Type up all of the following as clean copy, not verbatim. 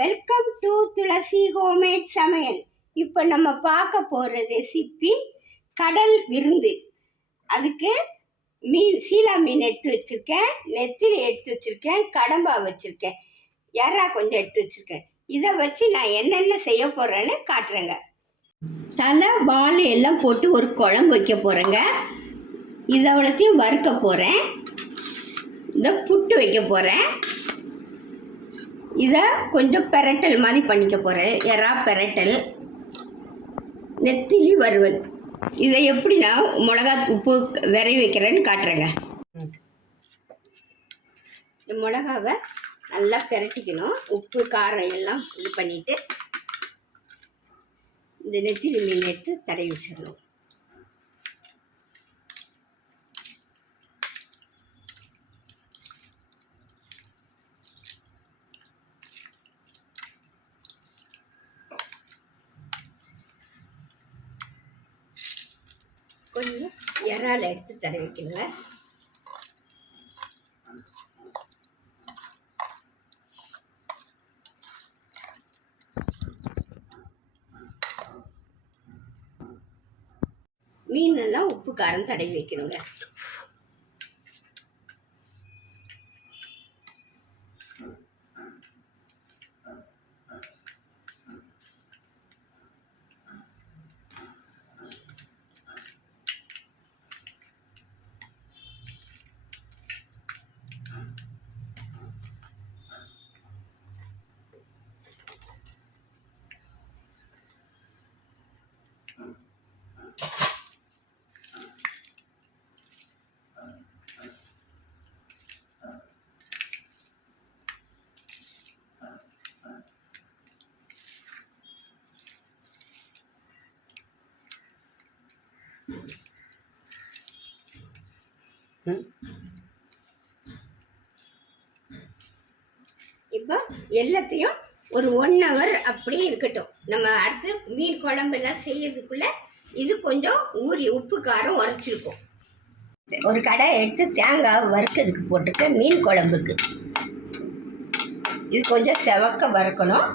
Welcome to Thulasi homemade சமையல். இப்போ நம்ம பார்க்க போகிற ரெசிபி கடல் விருந்து. அதுக்கு சீலா மீன் எடுத்து வச்சுருக்கேன், நெத்திலி எடுத்து வச்சுருக்கேன், கடம்பா வச்சுருக்கேன், எறா கொஞ்சம் எடுத்து வச்சுருக்கேன். இதை வச்சு நான் என்னென்ன செய்ய போகிறேன்னு காட்டுறேங்க. தலை வால் எல்லாம் போட்டு ஒரு குழம்பு வைக்க போகிறேங்க. இதோடத்தையும் வறுக்க போகிறேன். இந்த புட்டு வைக்க போகிறேன். இதை கொஞ்சம் பெரட்டல் மாதிரி பண்ணிக்க போகிறேன். எறா பெரட்டல், நெத்திலி வறுவல். இதை எப்படி நான் மிளகா உப்பு விரைவி வைக்கிறேன்னு காட்டுறேங்க. இந்த மிளகாவை நல்லா பெரட்டிக்கணும். உப்பு காரம் எல்லாம் இது பண்ணிவிட்டு இந்த நெத்திலி மீன் எடுத்து தடவி வச்சிடணும். கொஞ்சம் இறால் எடுத்து தடவிக்கணுங்க. மீனெல்லாம் உப்பு காரம் தடவி வைக்கணுங்க. இப்போ எல்லாத்தையும் ஒரு 1 hour அப்படியே இருக்கட்டும். நம்ம அடுத்து மீன் குழம்பெல்லாம் செய்யறதுக்குள்ள இது கொஞ்சம் ஊறி உப்பு காரம் உரைச்சிருக்கும். ஒரு கடை எடுத்து தேங்காய் வறுக்கிறதுக்கு போட்டிருக்கேன் மீன் குழம்புக்கு. இது கொஞ்சம் செவக்க வறுக்கணும்.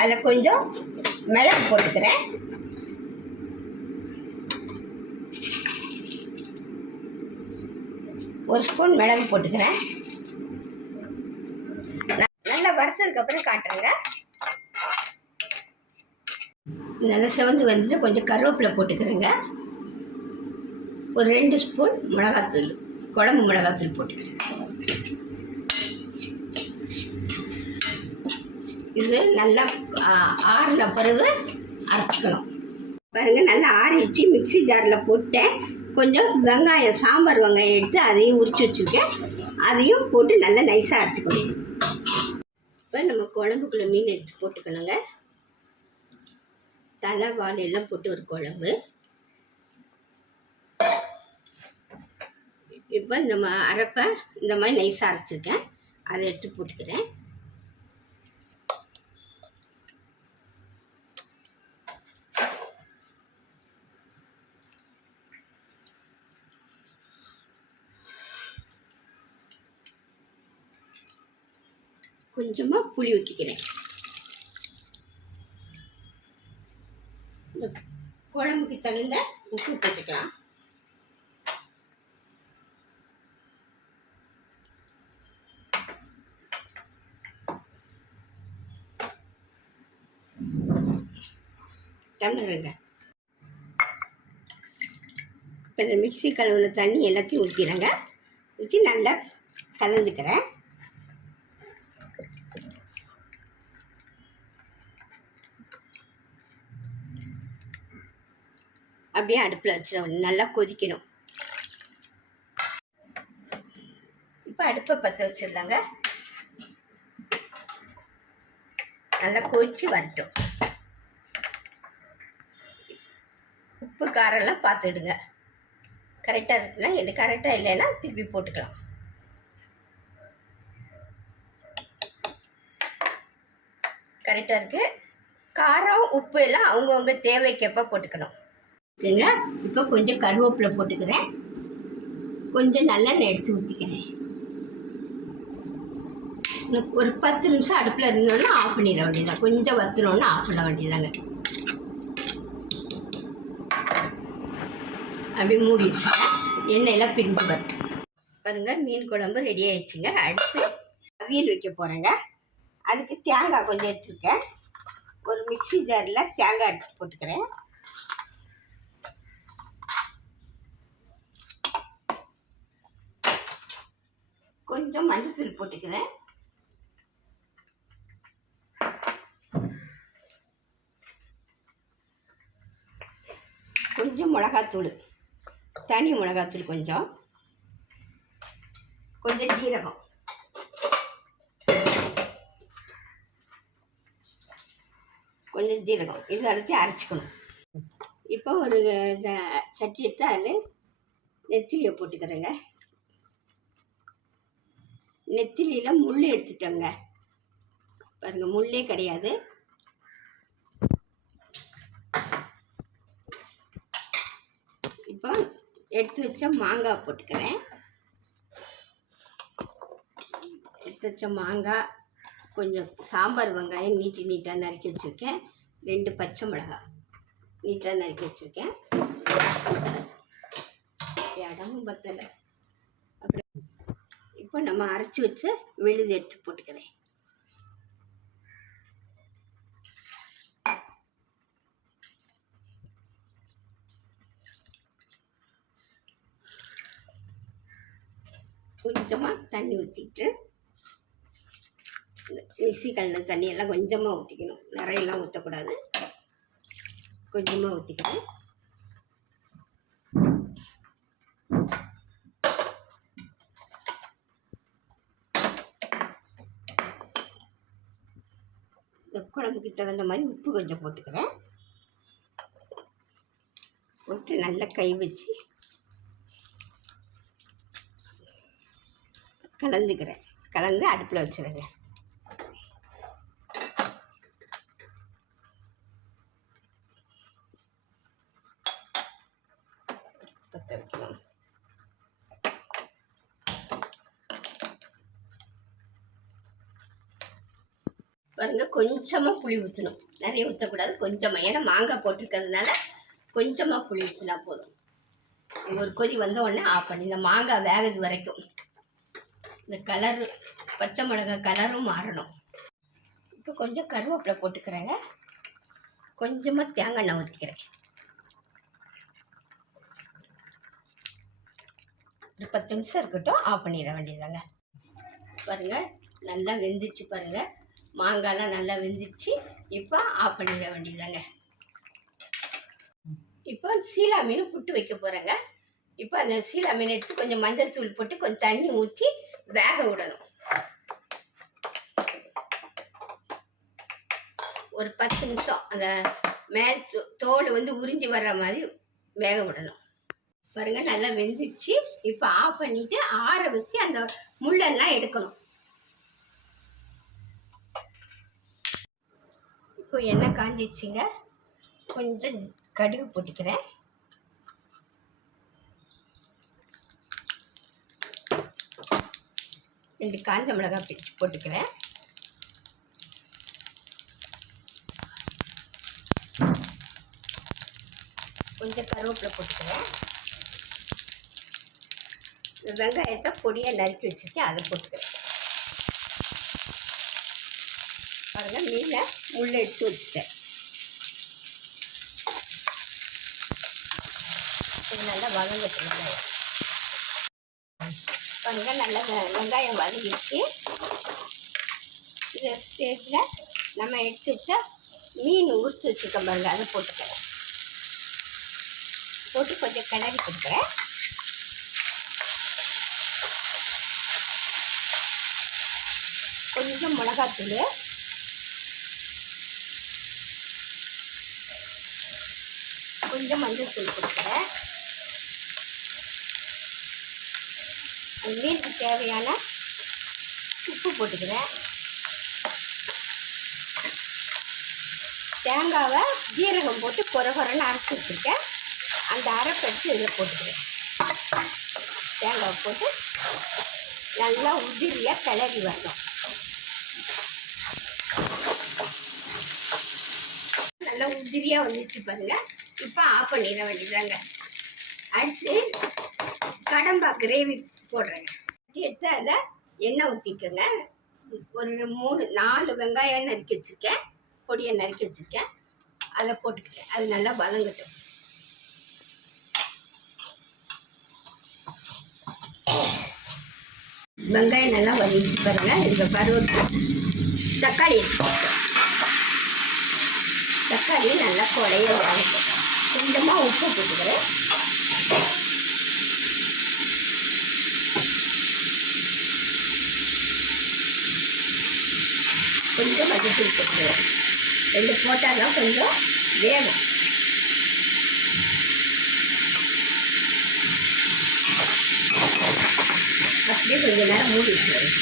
அதில் கொஞ்சம் மிளகு போட்டுக்கிறேன். ஒரு ஸ்பூன் மிளகு போட்டுக்கிறேன். நல்லா வறுத்ததுக்கப்புறம் காட்டுறேங்க. நல்லா செவந்து வந்துட்டு கொஞ்சம் கருவேப்பிலை போட்டுக்கிறேங்க. ஒரு 2 ஸ்பூன் மிளகாத்தூள், குழம்பு மிளகாத்தூள் போட்டுக்கிறேன். இது நல்லா ஆறின பிறகு அரைச்சிக்கணும். பாருங்கள், நல்லா ஆறிடுச்சு. மிக்சி ஜாரில் போட்டேன். கொஞ்சம் வெங்காயம், சாம்பார் வெங்காயம் எடுத்து அதையும் உரித்து வச்சுருக்கேன். அதையும் போட்டு நல்லா நைஸாக அரைச்சிக்கணும். இப்போ நம்ம குழம்புக்குள்ளே மீன் எடுத்து போட்டுக்கணுங்க. தலை வால் எல்லாம் போட்டு ஒரு குழம்பு. இப்போ நம்ம அரைப்பை இந்த மாதிரி நைஸாக அரைச்சிருக்கேன். அதை எடுத்து போட்டுக்கிறேன். கொஞ்சமாக புளி ஊற்றிக்கிறேன். இந்த குழம்புக்கு தகுந்த உப்பு போட்டுக்கலாம். டம்ளருங்க. இப்போ இந்த மிக்ஸி கழுவுன தண்ணி எல்லாத்தையும் ஊற்றிடுறேங்க. ஊற்றி நல்லா கலந்துக்கிறேன். அப்படியே அடுப்பில் வச்சிடணும். நல்லா கொதிக்கணும். இப்போ அடுப்பை பற்ற வச்சிடலாங்க. நல்லா கொதிச்சு வரட்டும். உப்பு காரெல்லாம் பார்த்துடுங்க. கரெக்டாக இருக்குன்னா எது, கரெக்டாக இல்லைன்னா திருப்பி போட்டுக்கலாம். கரெக்டாக இருக்குது. காரம் உப்பு எல்லாம் அவங்கவுங்க தேவைக்கப்போ போட்டுக்கணும். ஓகேங்க. இப்போ கொஞ்சம் கருவேப்பிலை போட்டுக்கிறேன். கொஞ்சம் நல்லெண்ணெய் எடுத்து ஊற்றிக்கிறேன். ஒரு 10 நிமிஷம் அடுப்பில் இருந்தோன்னா ஆஃப் பண்ணிட வேண்டியதான். கொஞ்சம் வத்துனோன்னா ஆஃப் பண்ண வேண்டியதாங்க. அப்படி மூடி வச்சுங்க. எண்ணெயெல்லாம் பிரிஞ்சு வரும் பாருங்கள். மீன் குழம்பு ரெடி ஆயிடுச்சுங்க. அடுத்து அவியல் வைக்க போகிறேங்க. அதுக்கு தேங்காய் கொஞ்சம் எடுத்துருக்கேன். ஒரு மிக்சி ஜாரில் தேங்காய் எடுத்து போட்டுக்கிறேன். கொஞ்சம் மஞ்சள் போட்டுக்கிறேன். கொஞ்சம் மிளகாத்தூள், தனி மிளகாத்தூள் கொஞ்சம் ஜீரகம், கொஞ்சம் ஜீரகம் இது எல்லாத்தையும் அரைச்சிக்கணும். இப்போ ஒரு சட்டி எடுத்து அதில் நெத்திலியை போட்டுக்கிறேங்க. நெத்திலியில் முள் எடுத்துட்டோங்க. பாருங்கள், முள்ளே கிடையாது. இப்போ எடுத்து வச்ச மாங்காய் போட்டுக்கிறேன். எடுத்து வச்ச மாங்காய், கொஞ்சம் சாம்பார் வெங்காயம் நீட்டாக நறுக்கி வச்சுருக்கேன். 2 பச்சை மிளகாய் நீட்டாக நறுக்கி வச்சுருக்கேன். இடமும் பத்தலை. அப்புறம் இப்போ நம்ம அரைச்சி வச்ச விழுது எடுத்து போட்டுக்கிறேன். கொஞ்சமாக தண்ணி ஊற்றிட்டு, மிக்சி கல்லில் தண்ணியெல்லாம் கொஞ்சமாக ஊற்றிக்கணும். நிறையெல்லாம் ஊற்றக்கூடாது. கொஞ்சமாக ஊற்றிக்கிறேன். இந்த குழம்புக்கு தகுந்த மாதிரி உப்பு கொஞ்சம் போட்டுக்கிறேன். போட்டு நல்லா கை வச்சு கலந்துக்கிறேன். கலந்து அடுப்பில் வச்சுருங்க. பற்ற வைக்கணும். பாருங்க, கொஞ்சமாக புளி ஊற்றணும். நிறைய ஊற்றக்கூடாது, கொஞ்சமாக. ஏன்னா மாங்காய் போட்டிருக்கிறதுனால கொஞ்சமாக புளி ஊற்றினா போதும். ஒரு கொதி வந்த உடனே ஆஃப் பண்ணி, இந்த மாங்காய் வேகிறது வரைக்கும் இந்த கலரு, பச்சை மிளகாய் கலரும் மாறணும். இப்போ கொஞ்சம் கருவேப்பிலை போட்டுக்கிறேங்க. கொஞ்சமாக தேங்காய் எண்ணெய் ஊற்றிக்கிறேன். ஒரு 10 நிமிஷம் இருக்கட்டும், ஆஃப் பண்ணிட வேண்டியதாங்க. பாருங்கள், நல்லா வெந்துச்சு. பாருங்கள், மாங்காய்லாம் நல்லா வெந்துச்சு. இப்போ ஆஃப் பண்ணிட வேண்டியதாங்க. இப்போ சீலா மீன் புட்டு வைக்க போகிறேங்க. இப்போ அந்த சீலா மீன் எடுத்து கொஞ்சம் மஞ்சள் தூள் போட்டு கொஞ்சம் தண்ணி ஊற்றி வேக விடணும். ஒரு 10 நிமிஷம் அந்த மேல் தோடு உறிஞ்சி வர்ற மாதிரி வேக விடணும். பாருங்கள், நல்லா வெந்துச்சு. இப்போ ஆஃப் பண்ணிவிட்டு ஆற வச்சு அந்த முள்ளெல்லாம் எடுக்கணும். இப்போ எண்ணெய் காஞ்சிடுச்சுங்க. கொஞ்சம் கடுகு போட்டுக்கிறேன். ரெண்டு காஞ்ச மிளகாய் பிடிச்சி போட்டுக்கிறேன். கொஞ்சம் கருவேப்பிலை போட்டுக்கிறேன். வெங்காயத்தை பொடியாக நறுக்கி வச்சுருக்கேன், அதை போட்டுக்கிறேன். பாருங்கள், மீனை முள்ளை எடுத்து வச்சுட்டேன். இது நல்லா வதங்கட்டும். வெங்காயம் பாருங்கள், நல்லா வெங்காயம் வதங்கிடுச்சு. இந்த ஸ்டேஜில் நம்ம எடுத்து வச்சா மீன் உரித்து வச்சுருக்க பாருங்கள், அதை போட்டுக்கிறேன். போட்டு கொஞ்சம் கிளறி கொடுக்குறேன். கொஞ்சம் மிளகாத்தூள், கொஞ்சம் மஞ்சள் தூள் கொடுக்குறேன். அந்த மீனுக்கு தேவையான உப்பு போட்டுக்கிறேன். தேங்காவை ஜீரகம் போட்டு கொரகொரன்னு அரைச்சி வச்சுருக்கேன். அந்த அரைப்பெடுத்து இதில் போட்டுக்கிறேன். தேங்காவை போட்டு நல்லா உதிரியாக கிளறி வரணும். நல்லா உதிரியாக வந்துச்சு பாருங்கள். இப்போ ஆஃப் பண்ணிட வேண்டியதாங்க. அடுத்து கடம்பா கிரேவி போடுறேங்க. எடுத்து அதில் எண்ணெய் ஊற்றிக்கோங்க. ஒரு 4 வெங்காயம் நறுக்கி வச்சுருக்கேன், பொடியை நறுக்கி வச்சுருக்கேன், அதை போட்டுக்கிறேன். அது நல்லா வதங்கட்டும். வெங்காயம் நல்லா வதங்கி பாருங்கள். இந்த பருவத்து தக்காளி நல்லா குழைய வதக்கும். கொஞ்சமாக உப்பு போட்டுக்கிறேன். கொஞ்சம் வதக்கி போட்டுக்கிறேன். 2 போட்டால் தான் கொஞ்சம் வேகும். அப்படியே கொஞ்சம் நேரம் மூடி வச்சுருவேன்.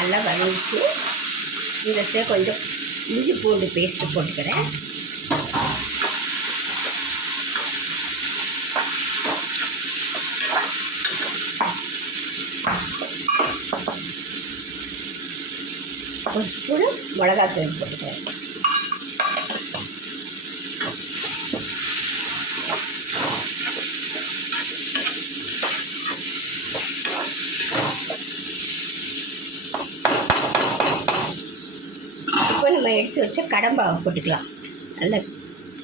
நல்லா வதங்கிச்சு. இதை கொஞ்சம் இஞ்சி பூண்டு பேஸ்ட்டு போட்டுக்கிறேன். ஒரு ஸ்பூனு மிளகாத்தூள் போட்டுக்கிறேன். இப்போ நம்ம எடுத்து வச்ச கடம்பாவை போட்டுக்கலாம். நல்லா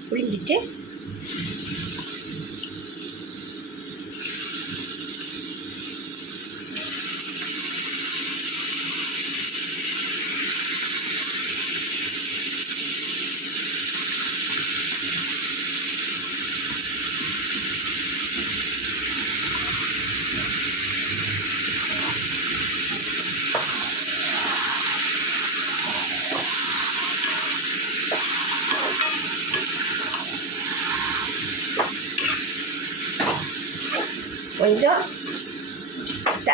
புளிஞ்சிட்டு கொஞ்சம்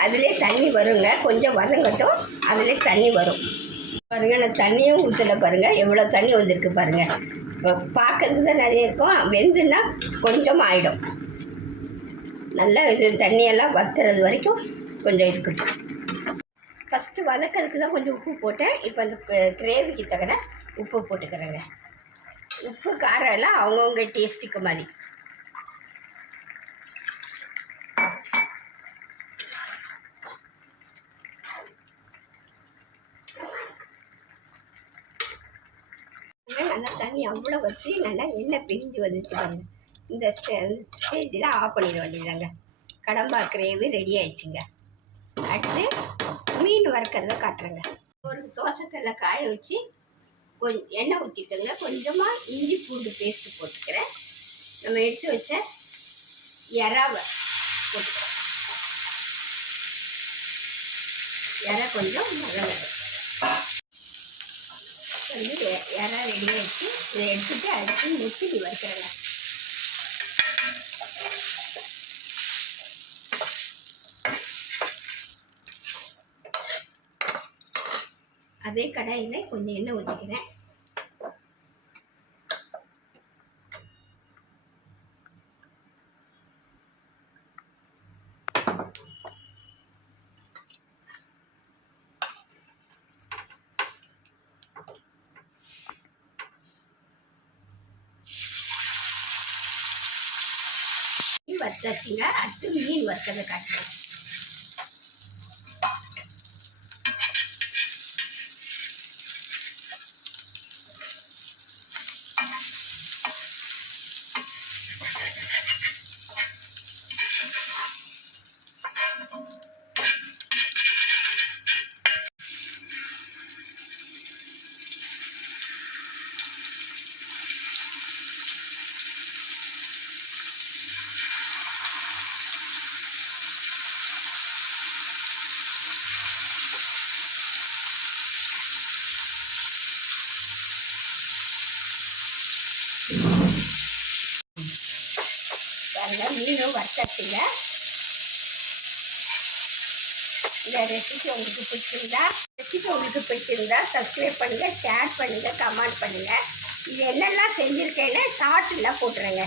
அதிலே தண்ணி வருங்க. கொஞ்சம் வதங்கட்டும், அதிலே தண்ணி வரும் பாருங்கள். நான் தண்ணியும் ஊற்றலை பாருங்கள், எவ்வளோ தண்ணி வந்திருக்கு பாருங்கள். இப்போ பார்க்கறதுக்கு தான் நிறைய இருக்கும், வெந்துன்னா கொஞ்சம் ஆகிடும். நல்லா இது தண்ணியெல்லாம் வத்துறது வரைக்கும் கொஞ்சம் இருக்கட்டும். ஃபஸ்ட்டு வதக்கிறதுக்கு தான் கொஞ்சம் உப்பு போட்டேன். இப்போ அந்த கிரேவிக்கு தகுந்த உப்பு போட்டுக்கிறேங்க. உப்பு காரம் எல்லாம் அவங்கவுங்க டேஸ்ட்டுக்கு மாதிரி. நல்லா தண்ணி அவ்வளோ வச்சு நல்லா எண்ணெய் பிரிஞ்சு வந்துச்சு பாருங்க. இந்த ஸ்டேஜில் ஆஃப் பண்ணிட வேண்டியதாங்க. கடம்பா கிரேவி ரெடி ஆயிடுச்சுங்க. அடுத்து மீன் வறுக்கிறத காட்டுறேங்க. ஒரு தோசைக்கல்ல காய வச்சு கொஞ்சம் எண்ணெய் ஊற்றிக்கோங்க. கொஞ்சமாக இஞ்சி பூண்டு பேஸ்ட்டு போட்டுக்கிறேன். நம்ம எடுத்து வச்ச இறாவை போட்டுக்கிறேன். இறா கொஞ்சம் வதங்கட்டும். வந்து இறா ரெடி ஆகிடுச்சு. இதை எடுத்துகிட்டு அடுத்து நெத்திலி வறுக்கிறேங்க. அதே கடாயில் கொஞ்சம் எண்ணெய் ஊற்றிக்கிறேன். வறுத்தாச்சுங்க. அடுத்து மீன் வறுக்கிறத காட்டுறேன். மீனும் வறுத்தாச்சுங்க. இந்த ரெசிபி உங்களுக்கு பிடிச்சிருந்தா சப்ஸ்கிரைப் பண்ணுங்கள், ஷேர் பண்ணுங்கள், கமெண்ட் பண்ணுங்கள். இது என்னெல்லாம் செஞ்சுருக்கேன்னு ஷார்ட்டில் போட்டுருங்க.